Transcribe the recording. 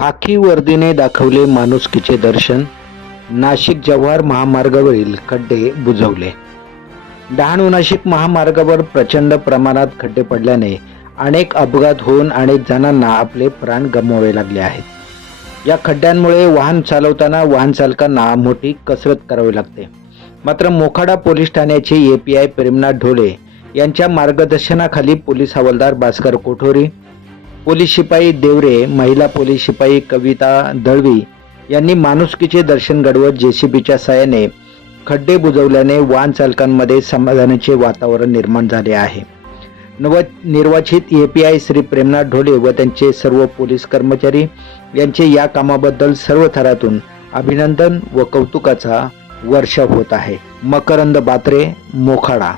खाकी वर्दीने दाखवले माणुसकीचे दर्शन नाशिक जव्हार महामार्गावरील खड्डे बुजवले. डहाणू नाशिक महामार्गावर प्रचंड प्रमाणात खड्डे पडल्याने अनेक अपघात होऊन अनेक जणांना आपले प्राण गमवावे लागले आहेत. या खड्ड्यांमुळे वाहन चालवताना वाहन चालकांना मोठी कसरत करावी लागते. मात्र मोखाडा पोलीस ठाण्याचे A P I Premnath Dhole यांच्या मार्गदर्शनाखाली पोलीस हवालदार भास्कर कोठोरी पोलीस शिपाई देवरे महिला पोलीस शिपाई कविता दळवी यांनी माणुसकीचे दर्शन घडवत जेसीबीच्या सहाय्याने खड्डे बुजवल्याने वाहन चालकांमध्ये समाधानाचे वातावरण निर्माण झाले आहे. नव निर्वाचित A P I Shri Premnath Dhole व त्यांचे सर्व पोलीस कर्मचारी यांचे या कामाबद्दल सर्व थरातून अभिनंदन व कौतुकाचा वर्षाव होत आहे. मकरंद बात्रे मोखाडा.